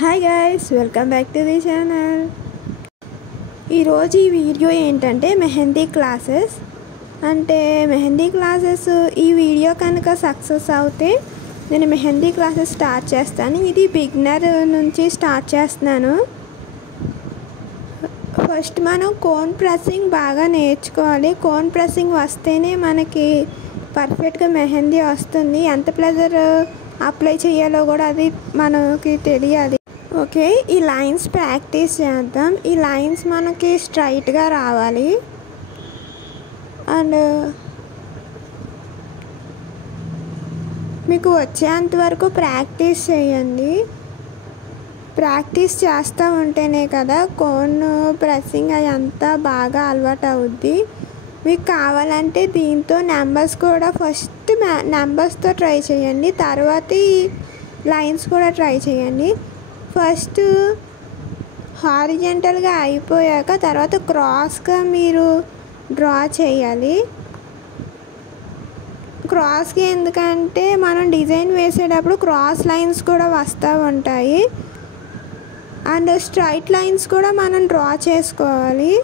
Hi guys, welcome back to the channel. ఈరోజు ఈ video ఏంటంటే మెహందీ క్లాసెస్. ఈ వీడియో కనుక సక్సెస్ అవుతే నేను మెహందీ క్లాసెస్ స్టార్ట్ చేస్తాను. ఇది బిగినర్ నుంచి స్టార్ట్ చేస్తున్నాను. ఫస్ట్ మనం కోన్ ప్రెస్సింగ్ బాగా నేర్చుకోవాలి. కోన్ ప్రెస్సింగ్ వస్తేనే మనకి పర్ఫెక్ట్గా మెహందీ వస్తుంది. ఎంత ప్రెజర్ అప్లై చేయాలో కూడా అది మనకి తెలియాలి. ఓకే, ఈ లైన్స్ ప్రాక్టీస్ చేద్దాం. ఈ లైన్స్ మనకి స్ట్రైట్గా రావాలి. అండ్ మీకు వచ్చేంత వరకు ప్రాక్టీస్ చేయండి. ప్రాక్టీస్ చేస్తూ ఉంటేనే కదా కోన్ ప్రెస్సింగ్ అది అంతా బాగా అలవాటు అవుద్ది. మీకు కావాలంటే దీంతో నెంబర్స్ కూడా ఫస్ట్ నెంబర్స్తో ట్రై చేయండి, తర్వాత లైన్స్ కూడా ట్రై చేయండి. ఫస్ట్ హారిజంటల్గా అయిపోయాక తర్వాత క్రాస్గా మీరు డ్రా చేయాలి. క్రాస్కి ఎందుకంటే మనం డిజైన్ వేసేటప్పుడు క్రాస్ లైన్స్ కూడా వస్తూ ఉంటాయి. అండ్ స్ట్రైట్ లైన్స్ కూడా మనం డ్రా చేసుకోవాలి.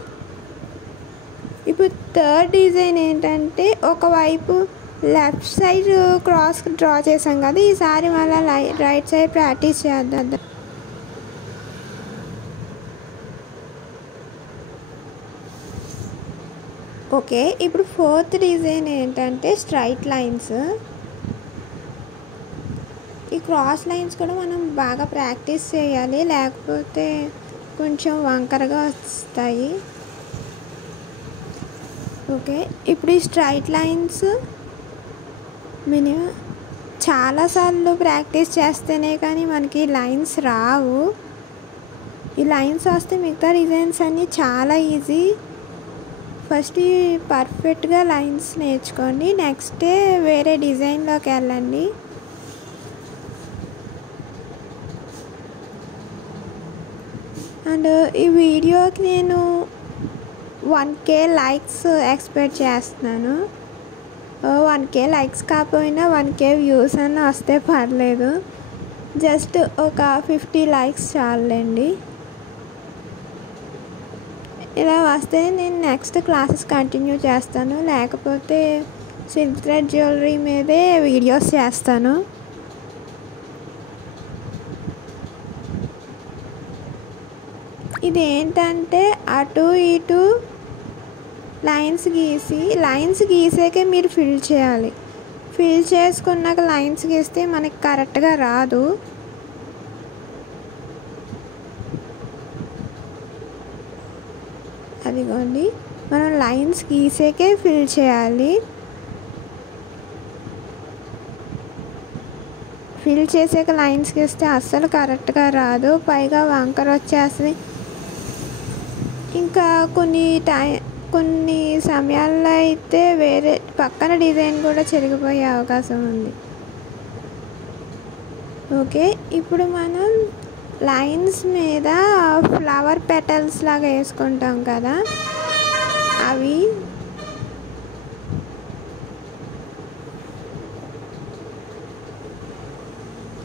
ఇప్పుడు థర్డ్ డిజైన్ ఏంటంటే ఒకవైపు లెఫ్ట్ సైడ్ క్రాస్ డ్రా చేసాం కదా, ఈసారి మళ్ళీ రైట్ సైడ్ ప్రాక్టీస్ చేద్దాం. ఓకే, ఇప్పుడు ఫోర్త్ డిజైన్ ఏంటంటే స్ట్రైట్ లైన్స్. ఈ క్రాస్ లైన్స్ కూడా మనం బాగా ప్రాక్టీస్ చేయాలి, లేకపోతే కొంచెం వంకరగా వస్తాయి. ఓకే, ఇప్పుడు ఈ స్ట్రైట్ లైన్స్ మినిమం చాలాసార్లు ప్రాక్టీస్ చేస్తేనే కానీ మనకి లైన్స్ రావు. ఈ లైన్స్ వస్తే మిగతా డిజైన్స్ అన్నీ చాలా ఈజీ. ఫస్ట్ పర్ఫెక్ట్గా లైన్స్ నేర్చుకోండి, నెక్స్ట్ వేరే డిజైన్లోకి వెళ్ళండి. అండ్ ఈ వీడియోకి నేను 1K లైక్స్ ఎక్స్పెక్ట్ చేస్తున్నాను. 1K లైక్స్ కాకపోయినా 1K వ్యూస్ అన్న వస్తే పర్లేదు. జస్ట్ ఒక 50 లైక్స్ చాలండి. ఇలా వస్తే నేను నెక్స్ట్ క్లాసెస్ కంటిన్యూ చేస్తాను, లేకపోతే సిల్క్ థ్రెడ్ జ్యువెలరీ మీదే వీడియోస్ చేస్తాను. ఇది ఏంటంటే అటు ఇటు లైన్స్ గీసాకే మీరు ఫిల్ చేయాలి. ఫిల్ చేసుకున్నాక లైన్స్ గీస్తే మనకి కరెక్ట్గా రాదు. అదిగోండి, మనం లైన్స్ గీసాకే ఫిల్ చేయాలి. ఫిల్ చేసాక లైన్స్ గీస్తే అస్సలు కరెక్ట్గా రాదు, పైగా వంకర వచ్చేస్తుంది. ఇంకా కొన్ని సమయాల్లో అయితే వేరే పక్కన డిజైన్ కూడా చెరిగిపోయే అవకాశం ఉంది. ఓకే, ఇప్పుడు మనం లైన్స్ మీద ఫ్లవర్ పెటల్స్ లాగా వేసుకుంటాం కదా,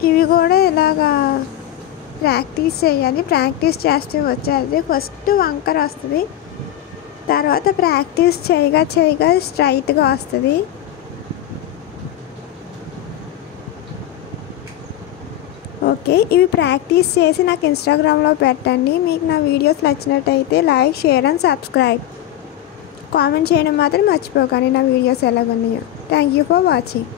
ఇవి కూడా ఇలాగా ప్రాక్టీస్ చేయాలి. ప్రాక్టీస్ చేస్తే వచ్చేది. ఫస్ట్ వంకర వస్తుంది, తర్వాత ప్రాక్టీస్ చేయగా స్ట్రైట్గా వస్తుంది. ఓకే, ఇవి ప్రాక్టీస్ చేసి నాకు ఇన్స్టాగ్రామ్లో పెట్టండి. మీకు నా వీడియోస్ నచ్చినట్టయితే like, share and subscribe. Comment చేయడం మాత్రం మర్చిపోకండి నా వీడియోస్ ఎలాగున్నాయో. Thank you for watching.